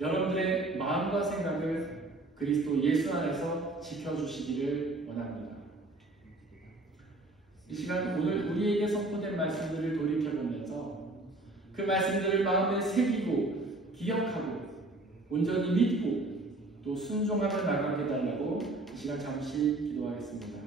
여러분들의 마음과 생각을 그리스도 예수 안에서 지켜주시기를 원합니다. 이 시간 오늘 우리에게 선포된 말씀들을 돌이켜보면서 그 말씀들을 마음에 새기고 기억하고 온전히 믿고 또 순종하며 나가게 해달라고 이 시간 잠시 기도하겠습니다.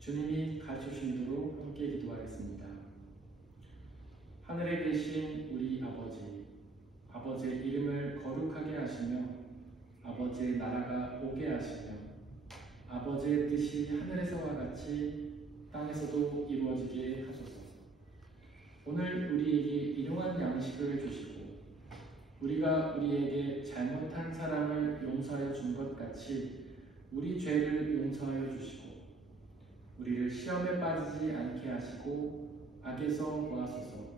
주님이 가르쳐주신 대로 함께 기도하겠습니다. 하늘에 계신 우리 아버지, 아버지의 이름을 거룩하게 하시며 아버지의 나라가 오게 하시며 아버지의 뜻이 하늘에서와 같이 땅에서도 이루어지게 하소서. 오늘 우리에게 일용할 양식을 주시고 우리가 우리에게 잘못한 사람을 용서하여 준 것 같이 우리 죄를 용서하여 주시고 우리를 시험에 빠지지 않게 하시고 악에서 구하소서.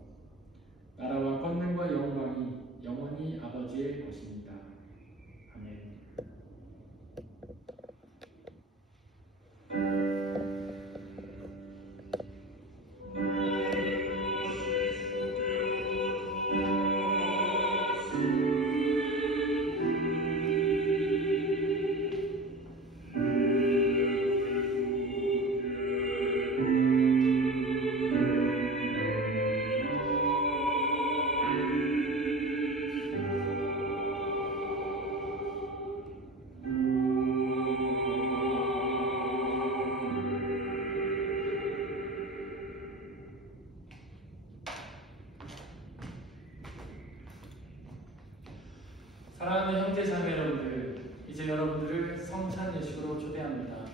나라와 권능과 영광이 영원히 아버지의 것입니다. 아멘. 사랑하는 형제 자매 여러분들, 이제 여러분들을 성찬 예식으로 초대합니다.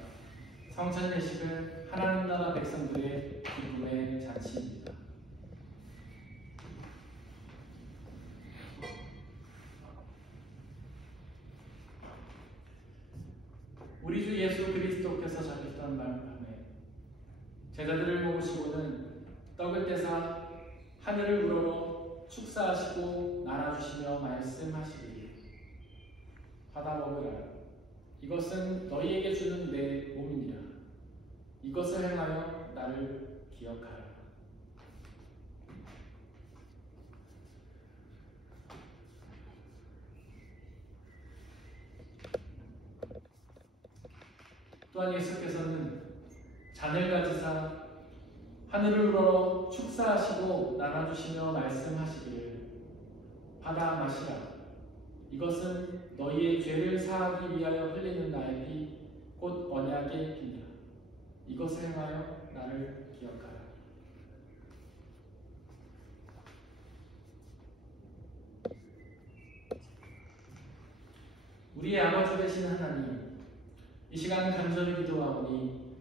성찬 예식은 하나님 나라 백성들의 기쁨의 잔치입니다. 우리 주 예수 그리스도께서 잡히던 밤에 제자들을 모으시고는 떡을 떼사 하늘을 우러러 축사하시고 나눠주시며 말씀하시기를 받아 먹으라. 이것은 너희에게 주는 내 몸이니라. 이것을 행하여 나를 기억하라. 또한 예수께서는 잔을 가지사 하늘을 우러러 축사하시고 나눠주시며 말씀하시기를 받아 마시라. 이것은 너희의 죄를 사하기 위하여 흘리는 나의 피 곧 언약의 피니라. 이것을 행하여 나를 기억하라. 우리의 아버지 되신 하나님, 이 시간 간절히 기도하오니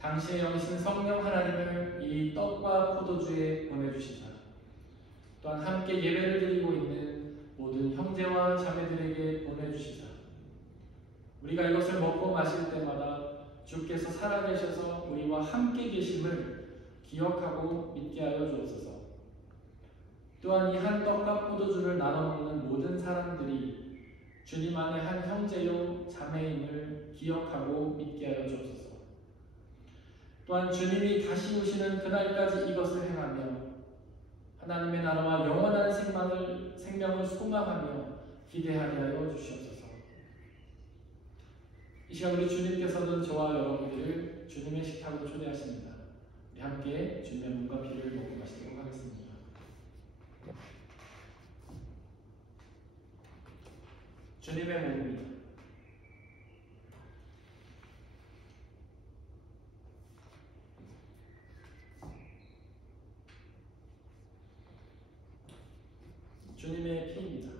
당시의 영이신 성령 하나님을 이 떡과 포도주에 보내주시사 또한 함께 예배를 드리고 있는 모든 형제와 자매들에게 보내주시사 우리가 이것을 먹고 마실 때마다 주께서 살아계셔서 우리와 함께 계심을 기억하고 믿게 하여 주옵소서. 또한 이 한 떡과 포도주를 나눠 먹는 모든 사람들이 주님 안에 한 형제요 자매임을 기억하고 믿게 하여 주옵소서. 또한 주님이 다시 오시는 그날까지 이것을 행하며 하나님의 나라와 영원한 생명을 소망하며 기대하게 하여 주시옵소서. 이 시간 우리 주님께서는 저와 여러분들을 주님의 식탁으로 초대하십니다. 우리 함께 주님의 몸과 피를 먹고 마시도록 하겠습니다. 주님의 몸입니다. 주님의 피입니다.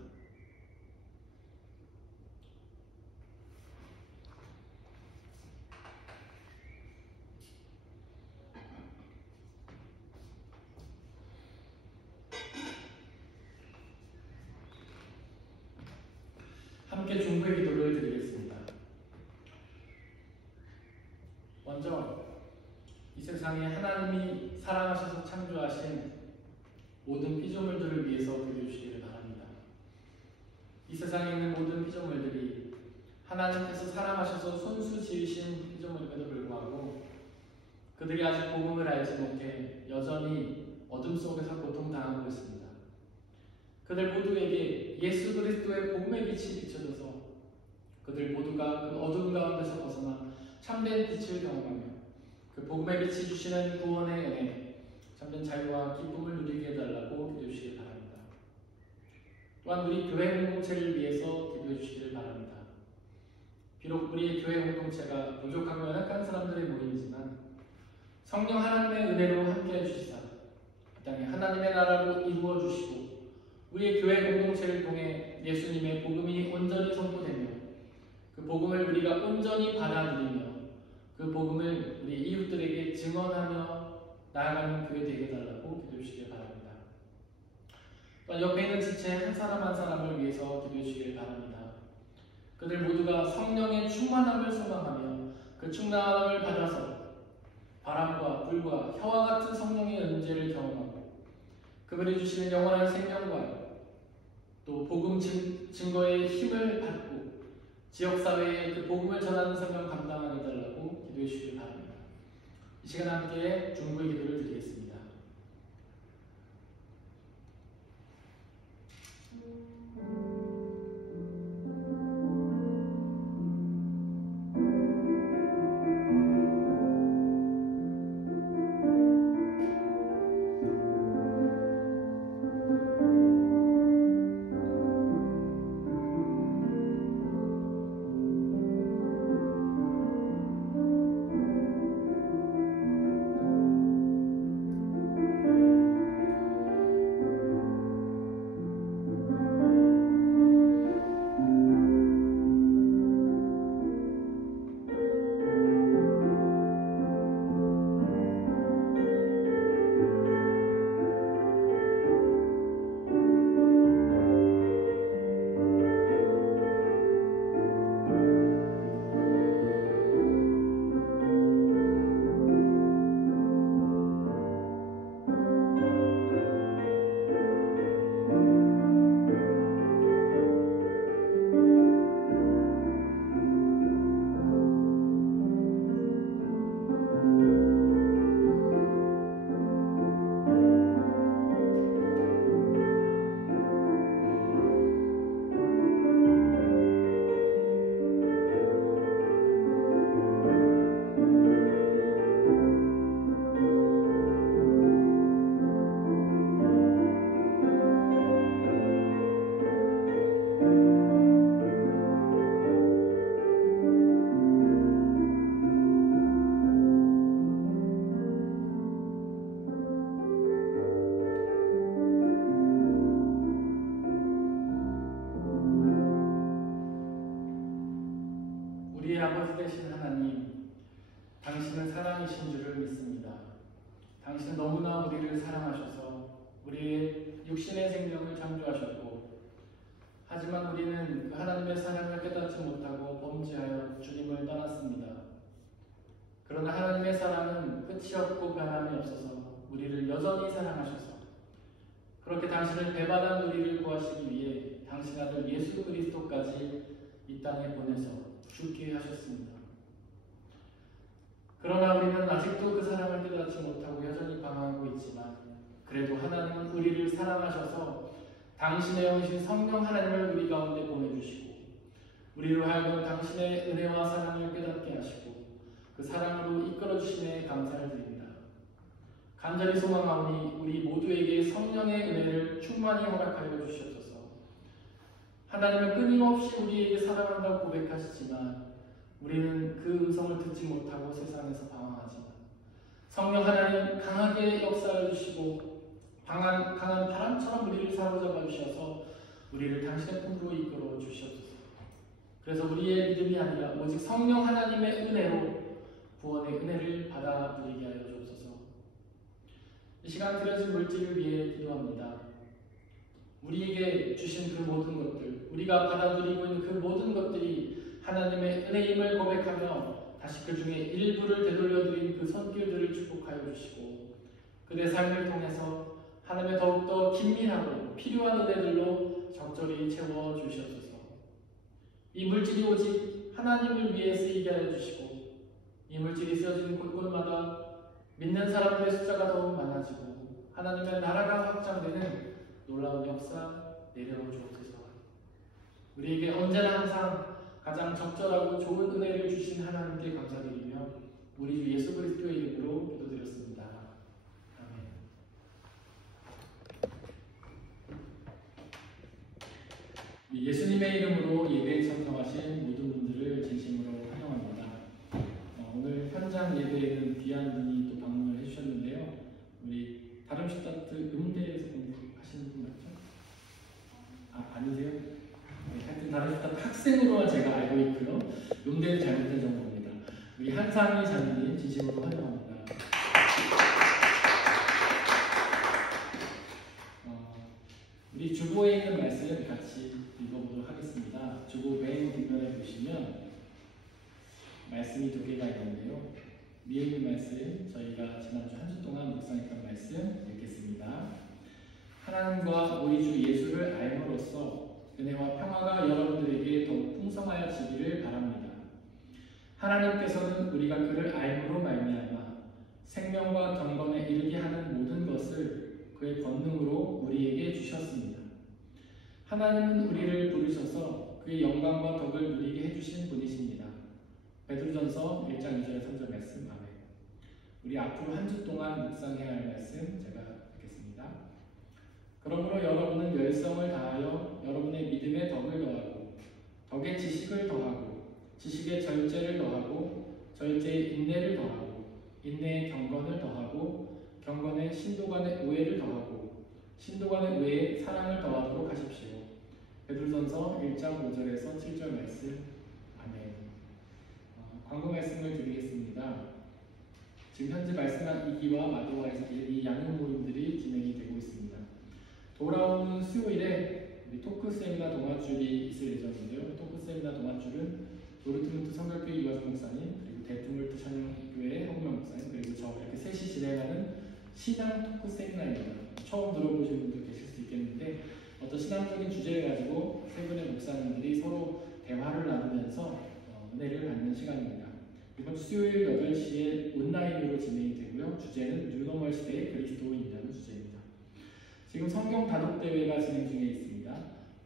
함께 중보의 기도를 드리겠습니다. 먼저 이 세상에 하나님이 사랑하셔서 창조하신 모든 피조물들을 위해서 드려주시기를 바랍니다. 이 세상에 있는 모든 피조물들이 하나님께서 사랑하셔서 손수 지으신 피조물임에도 불구하고 그들이 아직 복음을 알지 못해 여전히 어둠 속에서 고통당하고 있습니다. 그들 모두에게 예수 그리스도의 복음의 빛이 비춰져서 그들 모두가 그 어둠 가운데서 벗어나 참된 빛을 경험하며 그 복음의 빛이 주시는 구원의 은혜, 참된 자유와 기쁨을 누리게 해달라고 기도해 주시길 바랍니다. 또한 우리 교회 공동체를 위해서 기도해 주시기를 바랍니다. 비록 우리 교회 공동체가 부족하고 연약한 사람들의 모임이지만 성령 하나님의 은혜로 함께해 주시사 이 땅에 하나님의 나라로 이루어 주시고 우리의 교회 공동체를 통해 예수님의 복음이 온전히 선포되며 그 복음을 우리가 온전히 받아들이며 그 복음을 우리 이웃들에게 증언하며 나아가는 교회 되게 해달라고 기도해 주시길 바랍니다. 또한 옆에 있는 지체 한 사람 한 사람을 위해서 기도해 주시길 바랍니다. 그들 모두가 성령의 충만함을 소망하며 그 충만함을 받아서 바람과 불과 혀와 같은 성령의 은혜를 경험하고 그분이 주시는 영원한 생명과 또 복음 증거의 힘을 받고 지역사회에 그 복음을 전하는 사명 감당하게 해달라고 기도해 주시길 바랍니다. 이 시간 함께 중보의 기도를 드리겠습니다. 당신은 사랑이신 줄을 믿습니다. 당신은 너무나 우리를 사랑하셔서 우리의 육신의 생명을 창조하셨고, 하지만 우리는 그 하나님의 사랑을 깨닫지 못하고 범죄하여 주님을 떠났습니다. 그러나 하나님의 사랑은 끝이 없고 변함이 없어서 우리를 여전히 사랑하셔서 그렇게 당신을 배반한 우리를 구하시기 위해 당신 아들 예수 그리스도까지 이 땅에 보내서 죽게 하셨습니다. 그러나 우리는 아직도 그 사랑을 깨닫지 못하고 여전히 방황하고 있지만, 그래도 하나님은 우리를 사랑하셔서 당신의 영이신 성령 하나님을 우리 가운데 보내주시고 우리로 하여금 당신의 은혜와 사랑을 깨닫게 하시고 그 사랑으로 이끌어주심에 감사를 드립니다. 간절히 소망하오니 우리 모두에게 성령의 은혜를 충만히 허락하여 주시옵소서. 하나님은 끊임없이 우리에게 사랑한다고 고백하시지만 우리는 그 음성을 듣지 못하고 세상에서 방황하지만, 성령 하나님 강하게 역사해 주시고 강한 바람처럼 우리를 사로잡아 주셔서 우리를 당신의 품으로 이끌어 주시옵소서. 그래서 우리의 믿음이 아니라 오직 성령 하나님의 은혜로 구원의 은혜를 받아 누리게 하여 주옵소서. 이 시간 드려진 물질을 위해 기도합니다. 우리에게 주신 그 모든 것들, 우리가 받아 누리고 있는 그 모든 것들이 하나님의 은혜임을 고백하며 다시 그 중에 일부를 되돌려 드린 그 손길들을 축복하여 주시고 그들의 삶을 통해서 하나님의 더욱더 긴밀하고 필요한 은혜들로 적절히 채워 주시옵소서. 이 물질이 오직 하나님을 위해 쓰이게 하여 주시고 이 물질이 쓰여지는 곳곳마다 믿는 사람들의 숫자가 더욱 많아지고 하나님의 나라가 확장되는 놀라운 역사 내려오 주옵소서. 우리에게 언제나 항상 가장 적절하고 좋은 은혜를 주신 하나님께 감사드리며 우리 주 예수 그리스도의 이름으로 기도드렸습니다. 아멘. 예수님의 이름으로 예배에 참석하신 모든 분들을 진심으로 환영합니다. 오늘 현장 예배에는 귀한 분이 또 방문을 해주셨는데요. 우리 다름슈타트 음대에서 공부하시는 분 맞죠? 아니세요? 네, 하여튼 다름슈타트 학생으로만 제가 알고 있고요. 음대는 잘못된 정보입니다. 우리 한상희 자매님 진심으로 환영합니다. 우리 주보에 있는 말씀 같이 읽어보도록 하겠습니다. 주보 맨 뒷면에 보시면 말씀이 두 개가 있는데요. 위에 있는 말씀, 저희가 지난주 한 주 동안 묵상했던 말씀 읽겠습니다. 하나님과 우리 주 예수를 알므로써 은혜와 평화가 여러분들에게 더욱 풍성하여지기를 바랍니다. 하나님께서는 우리가 그를 알므로 말미암아 생명과 경건에 이르게 하는 모든 것을 그의 권능으로 우리에게 주셨습니다. 하나님은 우리를 부르셔서 그의 영광과 덕을 누리게 해주신 분이십니다. 베드로전서 1장 2절에 3절 말씀. 아멘. 우리 앞으로 한 주 동안 묵상해야 할 말씀 제가 읽겠습니다. 그러므로 여러분은 열성을 다하여 여러분의 믿음에 덕을 더하고 덕에 지식을 더하고 지식에 절제를 더하고 절제에 인내를 더하고 인내에 경건을 더하고 경건에 신도 간의 우애를 더하고 신도 간의 우애에 사랑을 더하도록 하십시오. 베드로전서 1장 5절에서 7절 말씀. 아멘. 광고 말씀을 드리겠습니다. 지금 현재 말씀한 이기와 마도와에서 이 양육 모임들이 진행이 되고 있습니다. 돌아오는 수요일에 우리 토크 세미나 동아줄이 있을 예정인데요. 토크 세미나 동아줄은 도르트문트 성결교회 이화정 목사님, 그리고 데트물트 찬양교회 허구명 목사님, 그리고 저 이렇게 셋이 진행하는 신앙 토크 세미나입니다. 처음 들어보신 분들 계실 수 있겠는데 어떤 신앙적인 주제를 가지고 세 분의 목사님들이 서로 대화를 나누면서 은혜를 받는 시간입니다. 이번 주 수요일 8시에 온라인으로 진행이 되고요. 주제는 뉴노멀 시대의 그리스도인이라는 주제입니다. 지금 성경 단독 대회가 진행 중에 있습니다.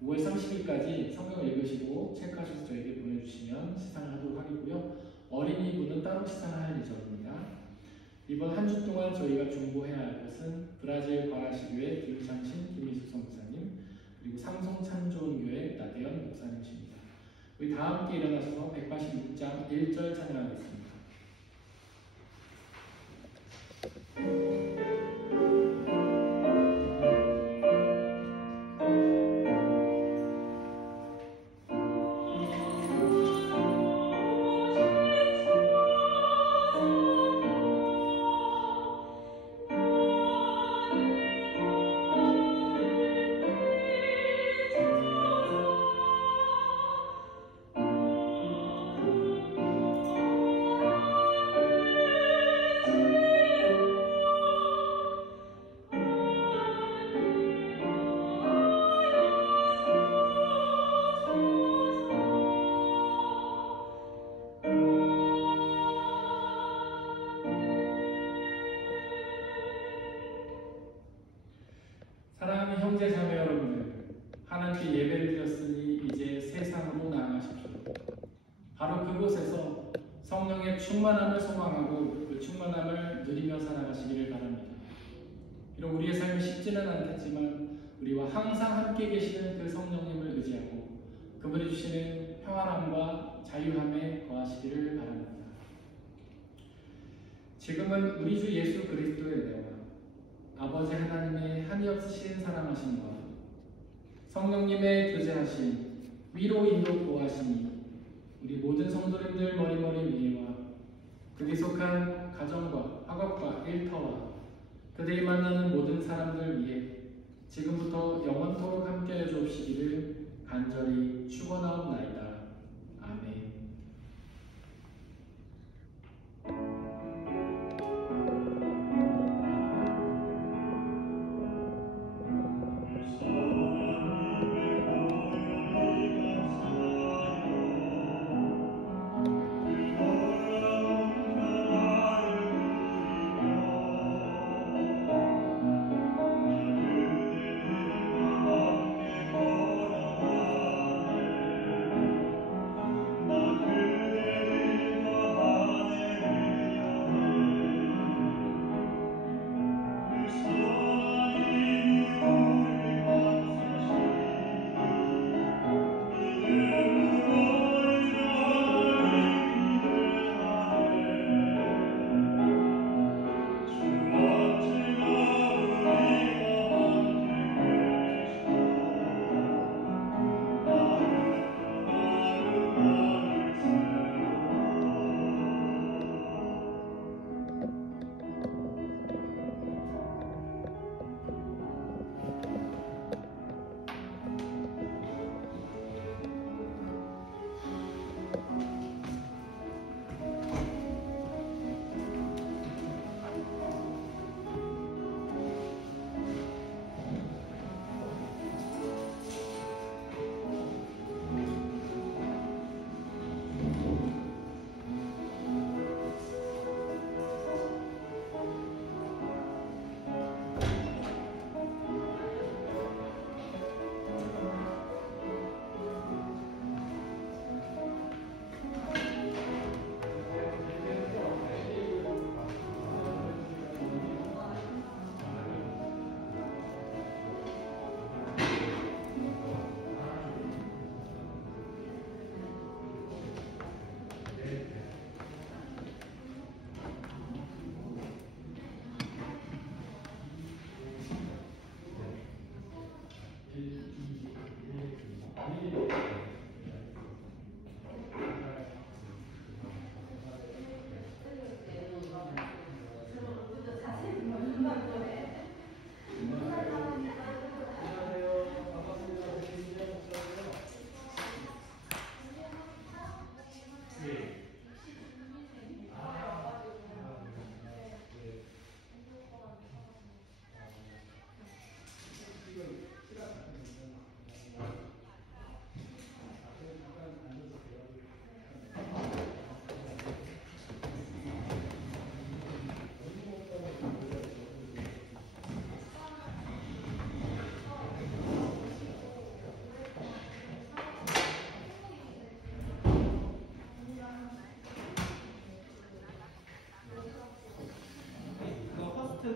5월 30일까지 성경을 읽으시고 체크하셔서 저에게 보내주시면 시상을 하도록 하겠고요. 어린이부는 따로 시상을 할 예정입니다. 이번 한 주 동안 저희가 중보해야 할 것은 브라질 과라시교회 김창신 김희수 선교사님, 그리고 삼성찬조원교회 나대현 목사님이십니다. 우리 다 함께 일어나셔서 186장 1절 찬양하겠습니다. 사랑하는 형제 자매 여러분들, 하나님께 예배를 드렸으니 이제 세상으로 나아가십시오. 바로 그곳에서 성령의 충만함을 소망하고 그 충만함을 누리며 살아가시기를 바랍니다. 비록 우리의 삶이 쉽지는 않겠지만 우리와 항상 함께 계시는 그 성령님을 의지하고 그분이 주시는 평안함과 자유함에 거하시기를 바랍니다. 지금은 우리 주 예수 그리스도의 은혜와 아버지 하나님의 한이 없으신 사랑하심과 성령님의 교제하심, 위로 인도 보호하심이 우리 모든 성도님들 머리머리 위에와 그리 속한 가정과 학업과 일터와 그들이 만나는 모든 사람들 위해 지금부터 영원토록 함께해 주옵시기를 간절히 축원하옵나이다. 아멘.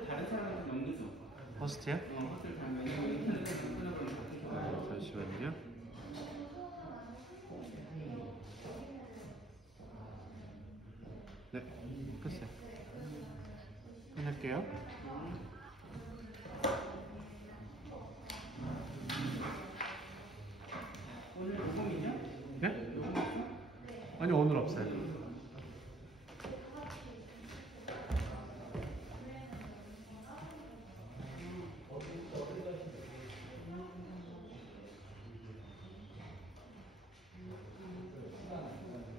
다른 사람한테 넘기죠. 호스트요? 허스를 가면 인터넷에서 끊어버리면 잠시만요. 네, 끝이요. 끊을게요. 오늘 녹음이냐? 네? 녹음 있어? 아니, 오늘 없어요.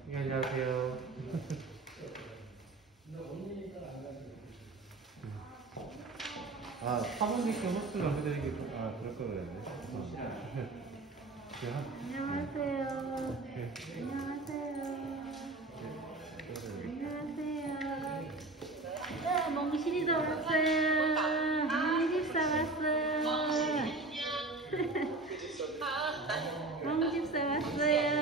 네, 안녕하세요. 아, 사모님께 호스를 해드리기 그럴 걸 그랬네. 안녕하세요. 안녕하세요. 안녕하세요. 멍실이도 왔어요. 멍집사 왔어요. 멍집사 왔어요.